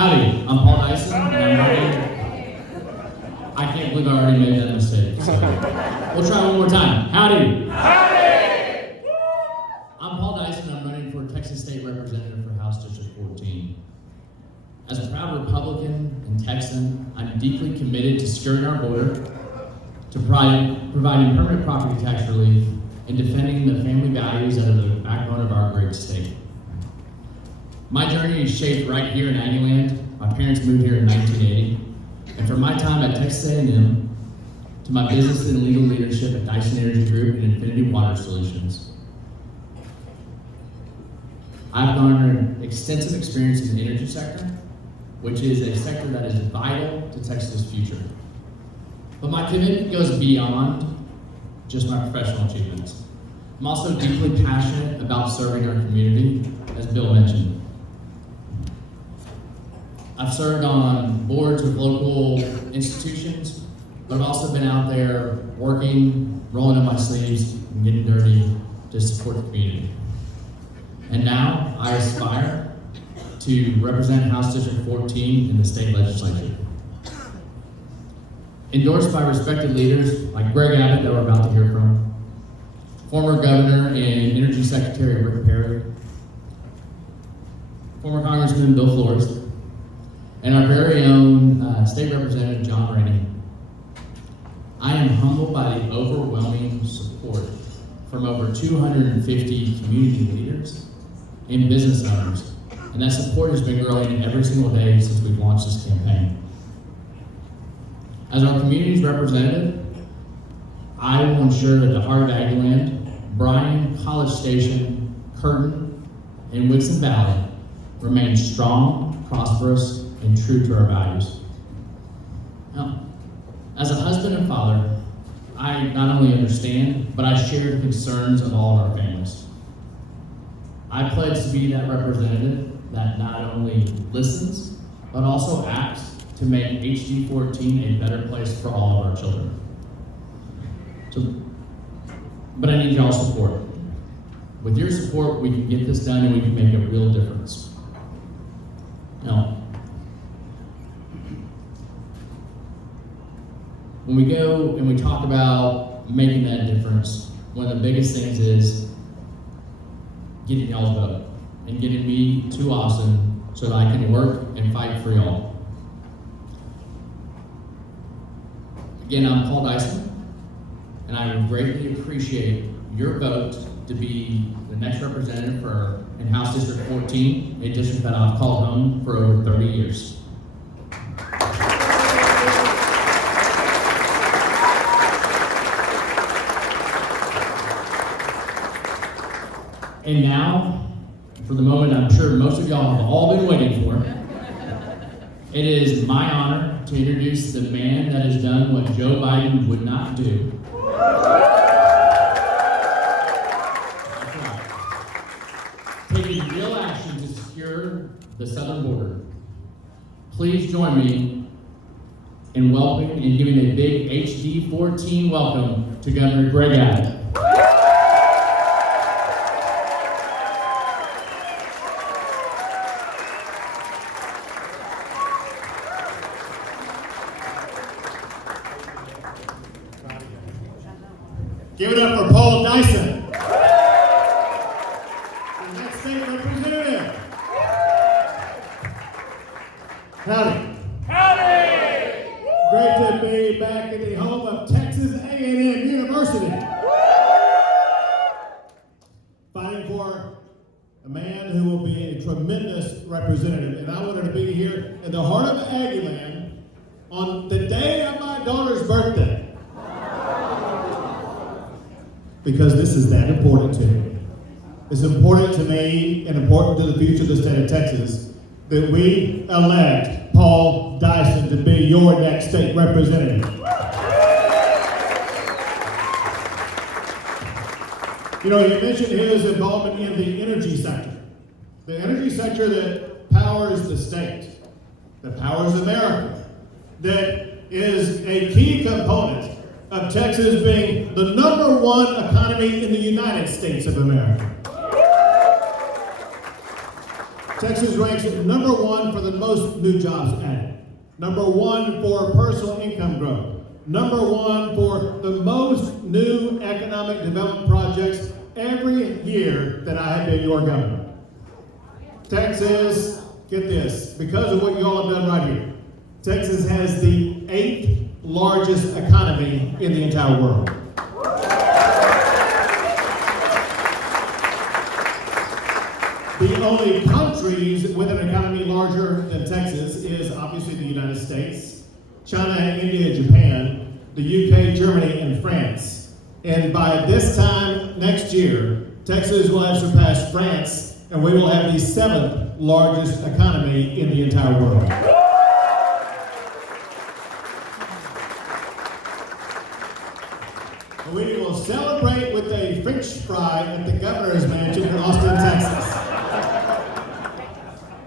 Howdy, I'm Paul Dyson, and I'm ready. I can't believe I already made that mistake. So we'll try one more time. Howdy. Howdy. I'm Paul Dyson, and I'm running for Texas State Representative for House District 14. As a proud Republican and Texan, I'm deeply committed to securing our border, to providing permanent property tax relief, and defending the family values that are the backbone of our great state. My journey is shaped right here in Aggieland. My parents moved here in 1980. And from my time at Texas A&M to my business and legal leadership at Dyson Energy Group and Infinity Water Solutions, I've garnered extensive experience in the energy sector, which is a sector that is vital to Texas' future. But my commitment goes beyond just my professional achievements. I'm also deeply passionate about serving our community, as Bill mentioned. I've served on boards with local institutions, but I've also been out there working, rolling up my sleeves, and getting dirty to support the community. And now I aspire to represent House District 14 in the state legislature. Endorsed by respected leaders like Greg Abbott, that we're about to hear from, former Governor and Energy Secretary Rick Perry, former Congressman Bill Flores, and our very own State Representative John Rainey. I am humbled by the overwhelming support from over 250 community leaders and business owners, and that support has been growing every single day since we've launched this campaign. As our community's representative, I will ensure that the heart of Aggieland, Bryan, College Station, Curtin, and Wixon Valley remain strong, prosperous, and true to our values. Now, as a husband and father, I not only understand, but I share the concerns of all of our families. I pledge to be that representative that not only listens, but also acts to make HD 14 a better place for all of our children. But I need y'all's support. With your support, we can get this done and we can make a real difference. Now, when we go and we talk about making that difference, one of the biggest things is getting y'all's vote and getting me to Austin so that I can work and fight for y'all. Again, I'm Paul Dyson, and I would greatly appreciate your vote to be the next representative for in House District 14, a district that I've called home for over 30 years. And now, for the moment I'm sure most of y'all have all been waiting for, it is my honor to introduce the man that has done what Joe Biden would not do. Taking real action to secure the southern border. Please join me in welcoming and giving a big HD 14 welcome to Governor Greg Abbott. Give it up for Paul Dyson, the next state representative. Howdy. Howdy! Great to be back in the home of Texas A&M University. Fighting for a man who will be a tremendous representative. And I wanted to be here in the heart of Aggieland on the day of my daughter's birthday. Because this is that important to me. It's important to me and important to the future of the state of Texas that we elect Paul Dyson to be your next state representative. You know, you mentioned his involvement in the energy sector. The energy sector that powers the state, that powers America, that is a key component of Texas being the #1 economy in the United States of America. Texas ranks number one for the most new jobs added, number one for personal income growth, number one for the most new economic development projects every year that I have been your governor. Texas, get this, because of what you all have done right here, Texas has the 8th largest economy in the entire world. The only countries with an economy larger than Texas is obviously the United States, China, India, Japan, the UK, Germany, and France. And by this time next year, Texas will have surpassed France, and we will have the 7th largest economy in the entire world. We will celebrate with a French fry at the governor's mansion in Austin, Texas.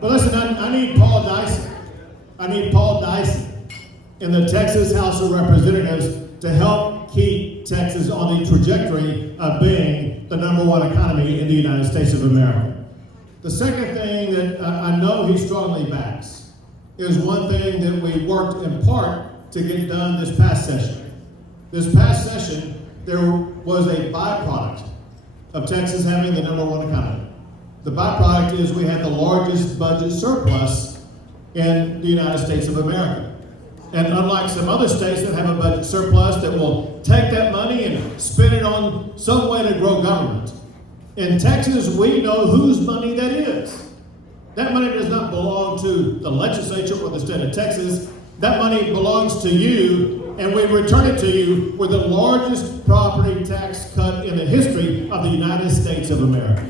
But listen, I need Paul Dyson. I need Paul Dyson in the Texas House of Representatives to help keep Texas on the trajectory of being the number one economy in the United States of America. The second thing that I know he strongly backs is one thing that we worked in part to get done this past session. This past session, there was a byproduct of Texas having the number one economy. The byproduct is we had the largest budget surplus in the United States of America. And unlike some other states that have a budget surplus that will take that money and spend it on some way to grow government, in Texas, we know whose money that is. That money does not belong to the legislature or the state of Texas. That money belongs to you, and we return it to you with the largest property tax cut in the history of the United States of America.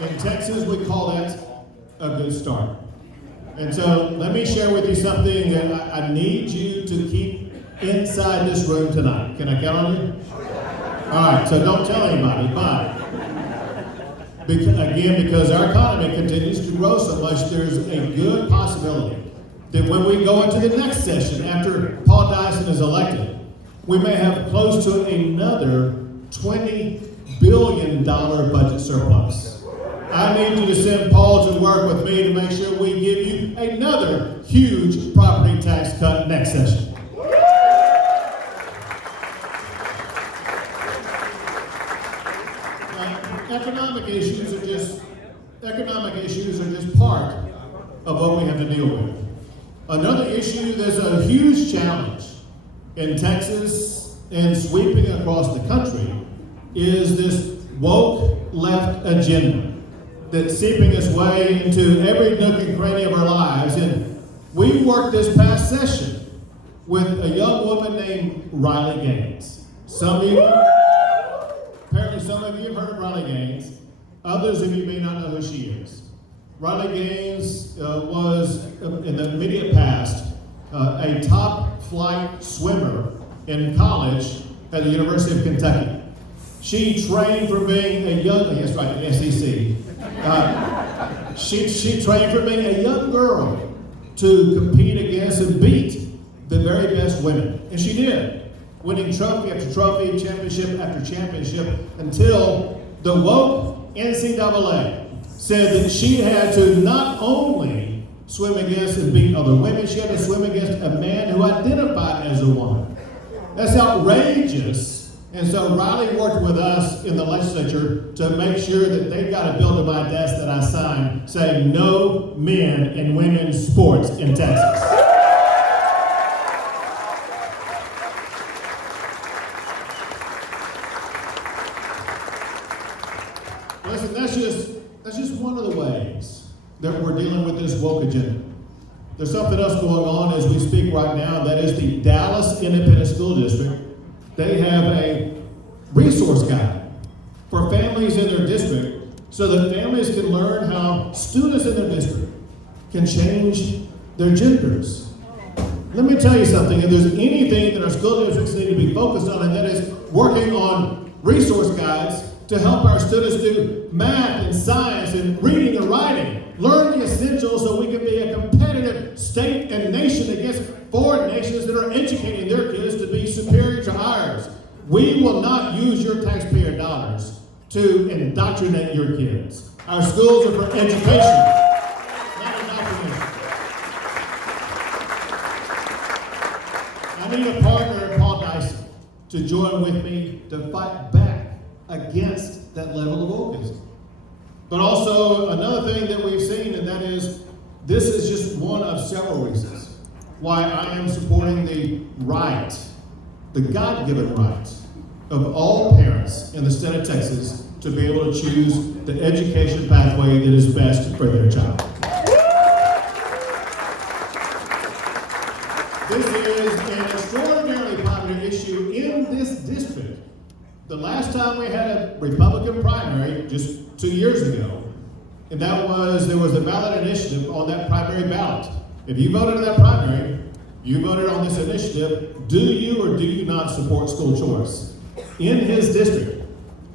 In Texas, we call that a good start. And so let me share with you something that I need you to keep inside this room tonight. Can I count on you? All right, so don't tell anybody, but because our economy continues to grow so much, there's a good possibility that when we go into the next session, after Paul Dyson is elected, we may have close to another $20 billion budget surplus. I need you to send Paul to work with me to make sure we give you another huge property tax cut next session. Economic issues are just part of what we have to deal with. Another issue that's a huge challenge in Texas and sweeping across the country is this woke left agenda that's seeping its way into every nook and cranny of our lives. And we worked this past session with a young woman named Riley Gaines. Apparently some of you have heard of Riley Gaines. Others of you may not know who she is. Riley Gaines was, in the immediate past, a top flight swimmer in college at the University of Kentucky. She trained from being a young, yes, right, the SEC. She trained from being a young girl to compete against and beat the very best women. And she did, winning trophy after trophy, championship after championship, until the woke NCAA said that she had to not only swim against and beat other women, she had to swim against a man who identified as a woman. That's outrageous. And so Riley worked with us in the legislature to make sure that they got a bill to my desk that I signed saying no men and women's sports in Texas. Listen, that's just one of the ways that we're dealing with this woke agenda. There's something else going on as we speak right now, that is the Dallas Independent School District. They have a resource guide for families in their district so that families can learn how students in their district can change their genders. Let me tell you something, if there's anything that our school districts need to be focused on, and that is working on resource guides to help our students do math and science and reading and writing, learn the essentials so we can be a competitive state and nation against foreign nations that are educating their kids to be superior to ours. We will not use your taxpayer dollars to indoctrinate your kids. Our schools are for education, not indoctrination. I need a partner, Paul Dyson, to join with me to fight back against that level of wokeism. But also another thing that we've seen, and that is, this is just one of several reasons why I am supporting the right, the God-given right of all parents in the state of Texas to be able to choose the education pathway that is best for their child. This is an extraordinarily popular issue in this district. The last time we had a Republican primary, just 2 years ago, and there was a ballot initiative on that primary ballot. If you voted in that primary, you voted on this initiative. Do you or do you not support school choice? In his district,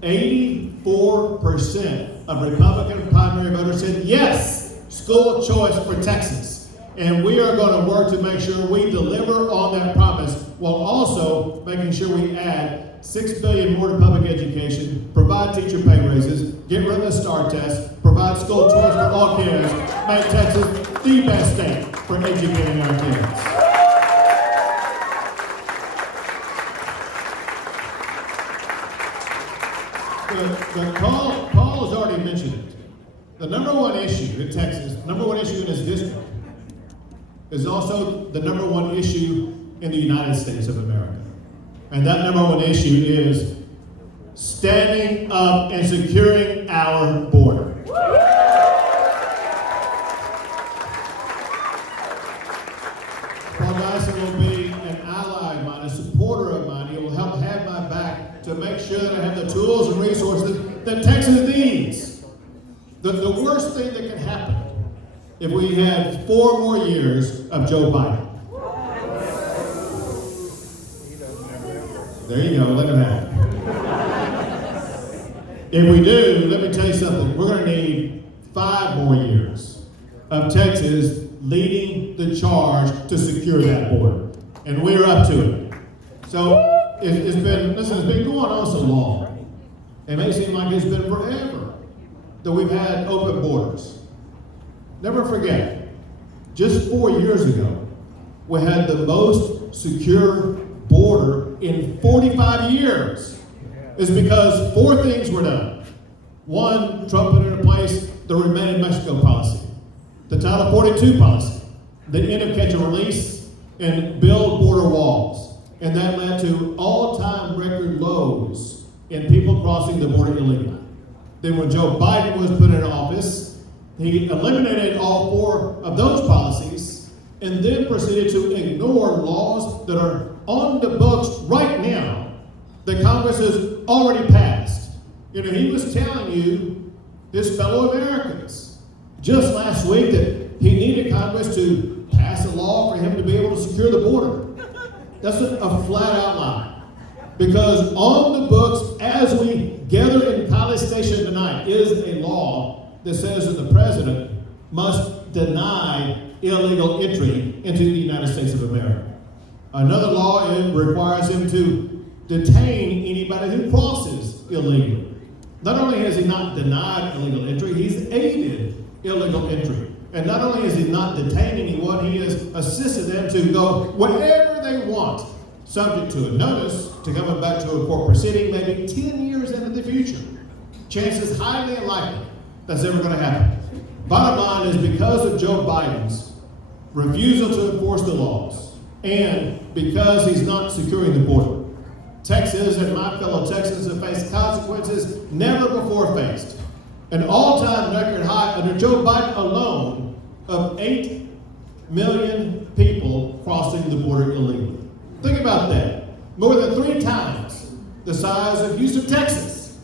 84% of Republican primary voters said yes, school choice for Texas. And we are going to work to make sure we deliver on that promise while also making sure we add $6 billion more to public education, provide teacher pay raises, get rid of the STAR test, provide school choice for all kids, make Texas the best state for educating our kids. But Paul has already mentioned it. The number one issue in Texas, number one issue in his district, is also the number one issue in the United States of America. And that number one issue is standing up and securing our border. Paul Dyson will be an ally of mine, a supporter of mine. He will help have my back to make sure that I have the tools and resources that Texas needs. The worst thing that can happen if we had 4 more years of Joe Biden. There you go, let him have it. If we do, let me tell you something, we're going to need 5 more years of Texas leading the charge to secure that border. And we're up to it. So it's been going on so long. It may seem like it's been forever that we've had open borders. Never forget, just 4 years ago, we had the most secure border in 45 years. It's because 4 things were done. 1, Trump put into place the Remain in Mexico policy, the Title 42 policy, the end of catch and release, and build border walls. And that led to all-time record lows in people crossing the border illegally. Then when Joe Biden was put in office, he eliminated all 4 of those policies and then proceeded to ignore laws that are on the books right now that Congress has already passed. You know, he was telling you, his fellow Americans, just last week that he needed Congress to pass a law for him to be able to secure the border. That's a flat out lie. Because on the books, as we gather in College Station tonight, is a law that says that the president must deny illegal entry into the United States of America. Another law requires him to detain anybody who crosses illegally. Not only has he not denied illegal entry, he's aided illegal entry. And not only is he not detained anyone, he has assisted them to go wherever they want, subject to a notice to coming back to a court proceeding maybe 10 years into the future. Chances highly unlikely that's ever going to happen. Bottom line is, because of Joe Biden's refusal to enforce the laws, and because he's not securing the border, Texas and my fellow Texans have faced consequences never before faced. An all-time record high under Joe Biden alone of 8 million people crossing the border illegally. Think about that. More than 3 times the size of Houston, Texas,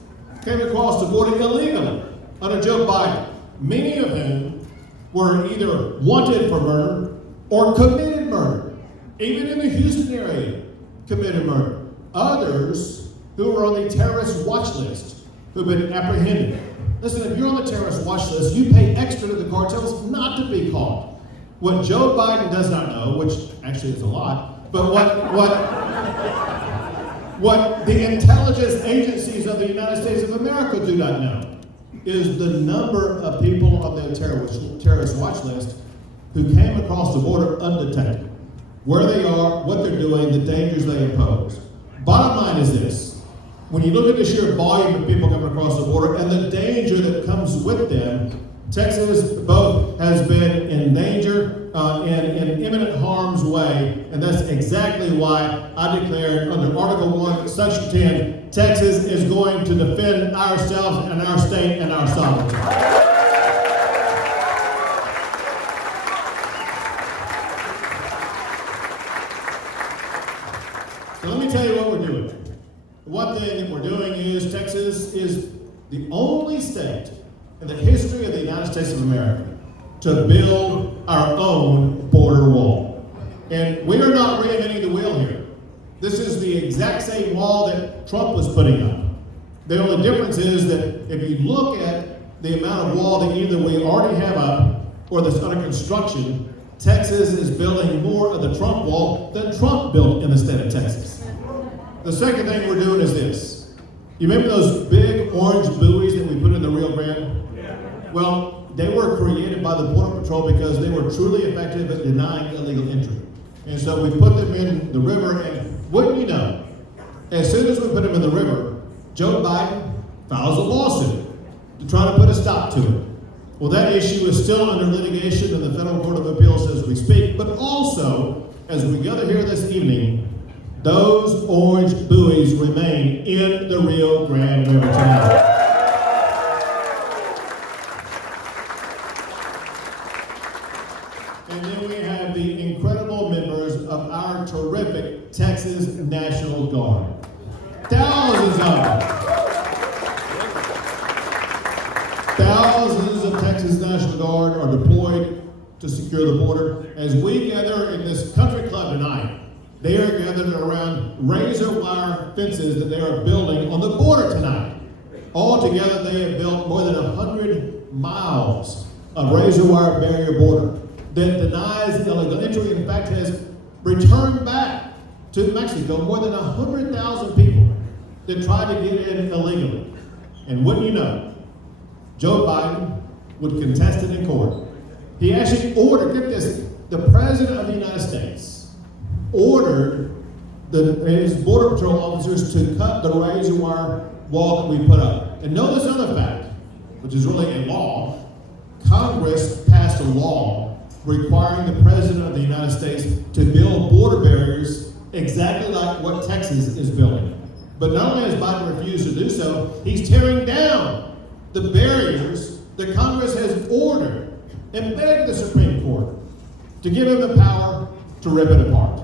came across the border illegally under Joe Biden, many of whom were either wanted for murder or committed murder. Even in the Houston area, committed murder. Others who were on the terrorist watch list, who've been apprehended. Listen, if you're on the terrorist watch list, you pay extra to the cartels not to be caught. What Joe Biden does not know, which actually is a lot, but what What the intelligence agencies of the United States of America do not know is the number of people on the terrorist watch list who came across the border undetected, where they are, what they're doing, the dangers they impose. Bottom line is this: when you look at the sheer volume of people coming across the border and the danger that comes with them, Texas both has been in danger, in imminent harm's way, and that's exactly why I declared under Article 1, Section 10, Texas is going to defend ourselves and our state and our sovereignty. So let me tell you what we're doing. One thing that we're doing is Texas is the only state in the history of the United States of America to build our own border wall. And we are not reinventing the wheel here. This is the exact same wall that Trump was putting up. The only difference is that if you look at the amount of wall that either we already have up or that's under construction, Texas is building more of the Trump wall than Trump built in the state of Texas. The second thing we're doing is this. You remember those big orange buoys that we put in the Rio Grande? Well, they were created by the Border Patrol because they were truly effective at denying illegal entry. And so we put them in the river, and wouldn't you know, as soon as we put them in the river, Joe Biden files a lawsuit to try to put a stop to it. Well, that issue is still under litigation in the Federal Court of Appeals as we speak, but also, as we gather here this evening, those orange buoys remain in the Rio Grande River tonight. And then we have the incredible members of our terrific Texas National Guard. Thousands of them. Thousands of Texas National Guard are deployed to secure the border. As we gather in this country club tonight, they are gathered around razor wire fences that they are building on the border tonight. Altogether, they have built more than 100 miles of razor wire barrier border that denies illegal entry. In fact, has returned back to Mexico more than 100,000 people that tried to get in illegally. And wouldn't you know, Joe Biden would contest it in court. He actually ordered, get this, the President of the United States ordered his Border Patrol officers to cut the razor wire wall that we put up. And know this other fact, which is really a law. Congress passed a law requiring the President of the United States to build border barriers exactly like what Texas is building. But not only has Biden refused to do so, he's tearing down the barriers that Congress has ordered and begged the Supreme Court to give him the power to rip it apart.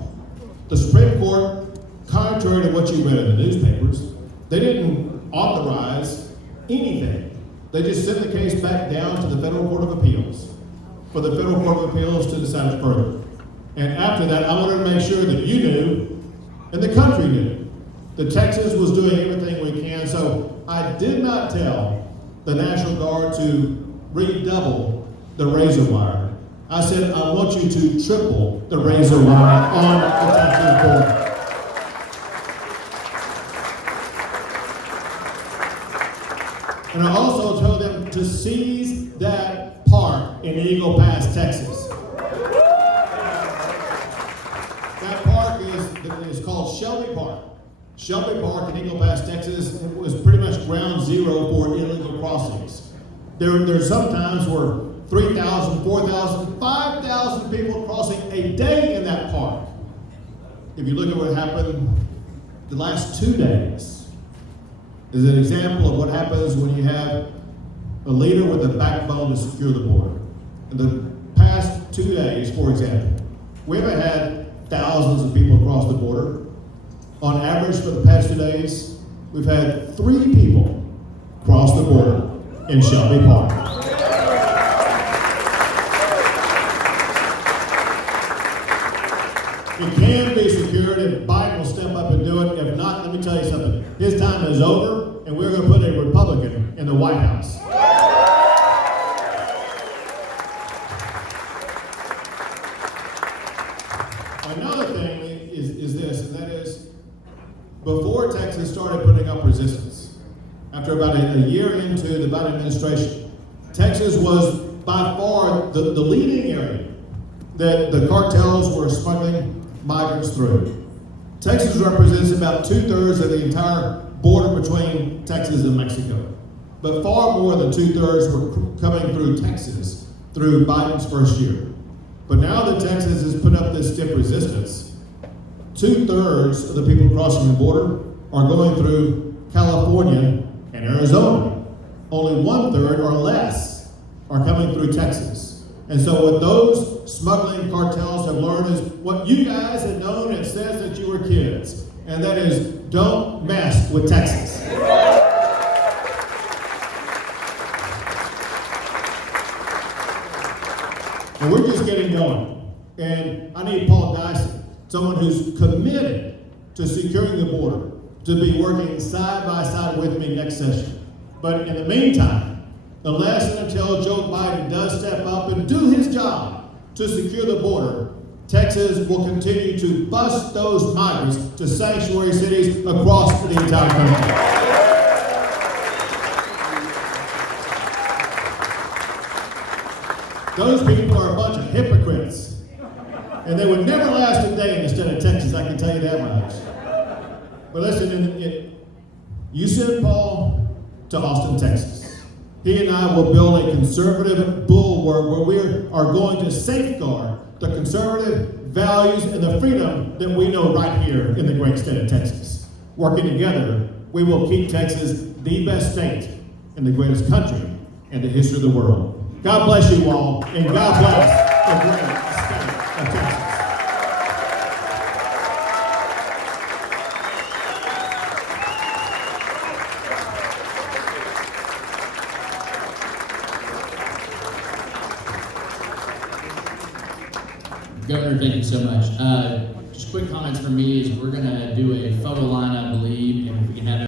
The Supreme Court, contrary to what you read in the newspapers, they didn't authorize anything. They just sent the case back down to the Federal Court of Appeals for the Federal Court of Appeals to decide it further. And after that, I wanted to make sure that you knew and the country knew that Texas was doing everything we can. So I did not tell the National Guard to redouble the razor wire. I said, I want you to triple the razor wire on the Texas border. And I also told them to seize that park in Eagle Pass, Texas. That park is called Shelby Park. Shelby Park in Eagle Pass, Texas, was pretty much ground zero for illegal crossings. There sometimes were 3,000, 4,000, 5,000 people crossing a day in that park. If you look at what happened the last 2 days, is an example of what happens when you have a leader with a backbone to secure the border. In the past 2 days, for example, we haven't had thousands of people across the border. On average, for the past 2 days, we've had 3 people cross the border in Shelby Park. It can be secured if Biden will step up and do it. If not, let me tell you something. His time is over, and we're going to put a Republican in the White House. Another thing is this, and that is, before Texas started putting up resistance. After about a year into the Biden administration, Texas was by far the leading area that the cartels were smuggling migrants through. Texas represents about 2/3 of the entire border between Texas and Mexico. But far more than 2/3 were coming through Texas through Biden's first year. But now that Texas has put up this stiff resistance, 2/3 of the people crossing the border are going through California and Arizona. Only 1/3 or less are coming through Texas. And so what those smuggling cartels have learned is what you guys had known and said that you were kids, and that is don't mess with Texas. And we're just getting going. And I need Paul Dyson, someone who's committed to securing the border, to be working side by side with me next session. But in the meantime, unless and until Joe Biden does step up and do his job to secure the border, Texas will continue to bus those migrants to sanctuary cities across the entire country. Those people are a bunch of hypocrites. And they would never last a day in the state of Texas, I can tell you that much. But listen, you send Paul to Austin, Texas. He and I will build a conservative bulwark where we are going to safeguard the conservative values and the freedom that we know right here in the great state of Texas. Working together, we will keep Texas the best state in the greatest country in the history of the world. God bless you all, and God bless the great state of Texas. Governor, thank you so much. Just quick comments from me is we're going to do a photo line